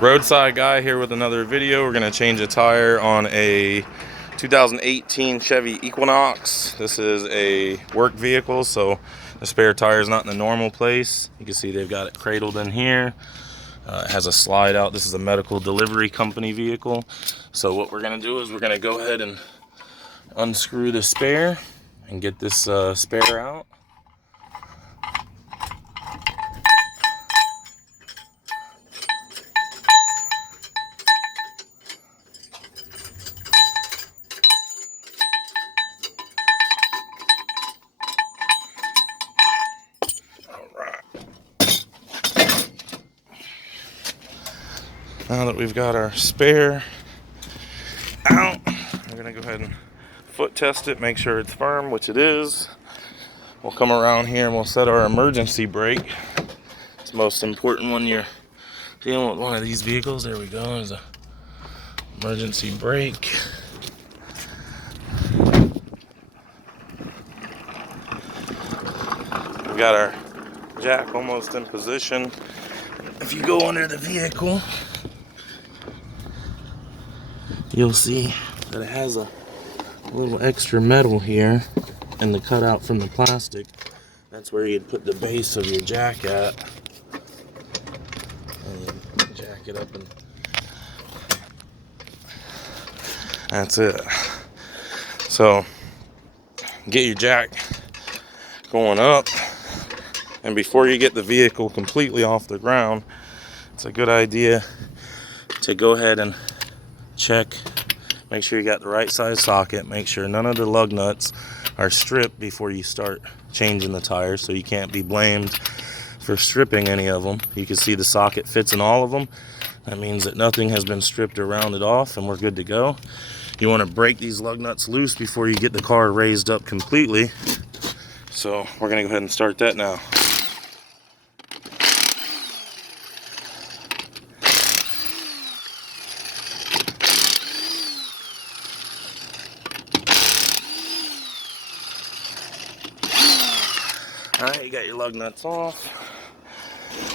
Roadside guy here with another video. We're going to change a tire on a 2018 Chevy Equinox. This is a work vehicle, so the spare tire is not in the normal place. You can see they've got it cradled in here. It has a slide out. This is a medical delivery company vehicle. So what we're going to do is we're going to go ahead and unscrew the spare and get this spare out. Now that we've got our spare out, we're going to go ahead and foot test it, make sure it's firm, which it is. We'll come around here and we'll set our emergency brake. It's the most important when you're dealing with one of these vehicles. There we go, there's a emergency brake. We've got our jack almost in position. If you go under the vehicle, you'll see that it has a little extra metal here and the cutout from the plastic. That's where you'd put the base of your jack at. And you jack it up and that's it. So get your jack going up, and before you get the vehicle completely off the ground, it's a good idea to go ahead and check, make sure you got the right size socket, make sure none of the lug nuts are stripped before you start changing the tires, so you can't be blamed for stripping any of them. You can see the socket fits in all of them. That means that nothing has been stripped or rounded off, and we're good to go. You want to break these lug nuts loose before you get the car raised up completely. So we're going to go ahead and start that now. Alright, you got your lug nuts off.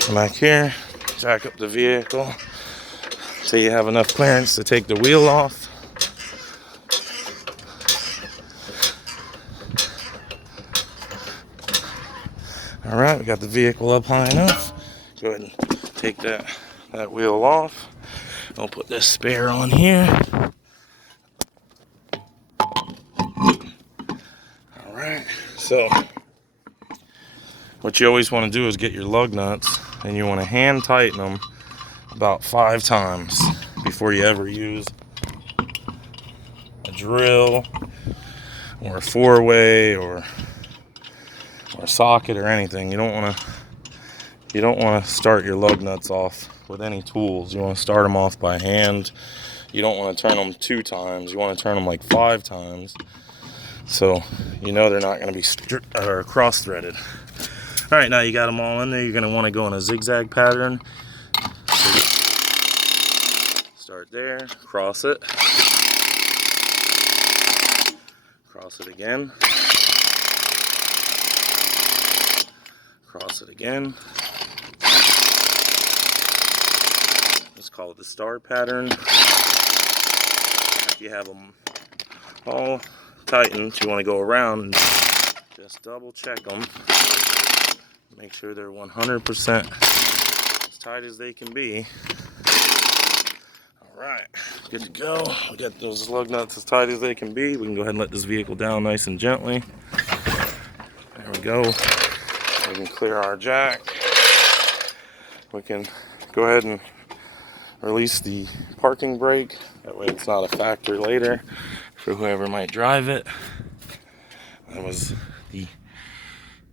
Come back here, jack up the vehicle so you have enough clearance to take the wheel off. Alright, we got the vehicle up high enough. Go ahead and take that wheel off. I'll put this spare on here. Alright, so what you always want to do is get your lug nuts and you want to hand tighten them about 5 times before you ever use a drill or a 4-way or a socket or anything. You don't want to start your lug nuts off with any tools. You want to start them off by hand. You don't want to turn them 2 times. You want to turn them like 5 times, so you know they're not going to be cross-threaded. All right, now you got them all in there. You're going to want to go in a zigzag pattern. Start there, cross it again, cross it again. Let's call it the star pattern. After you have them all tightened, you want to go around and just double check them. Make sure they're 100% as tight as they can be. Alright, good to go. We got those lug nuts as tight as they can be. We can go ahead and let this vehicle down nice and gently. There we go. We can clear our jack. We can go ahead and release the parking brake. That way it's not a factor later for whoever might drive it. That was the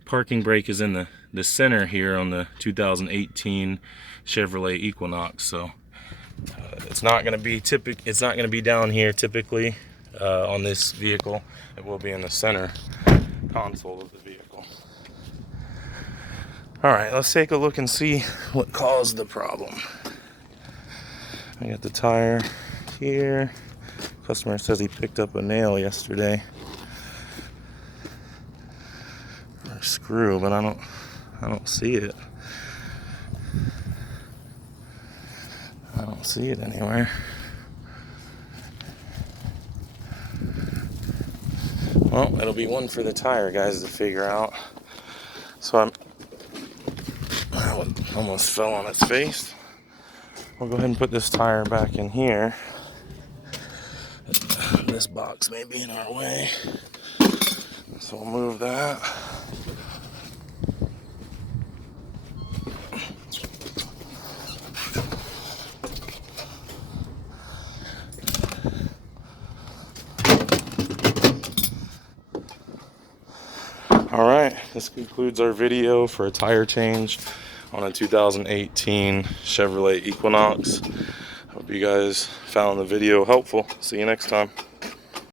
parking brake is in the center here on the 2018 Chevrolet Equinox, so it's not going to be down here typically on this vehicle. It will be in the center console of the vehicle. All right, let's take a look and see what caused the problem. I got the tire here. Customer says he picked up a nail yesterday, or a screw, but I don't see it. don't see it anywhere. Well, it'll be one for the tire guys to figure out. So that one almost fell on its face. We'll go ahead and put this tire back in here. This box may be in our way, so we'll move that. Alright, this concludes our video for a tire change on a 2018 Chevrolet Equinox. Hope you guys found the video helpful. See you next time.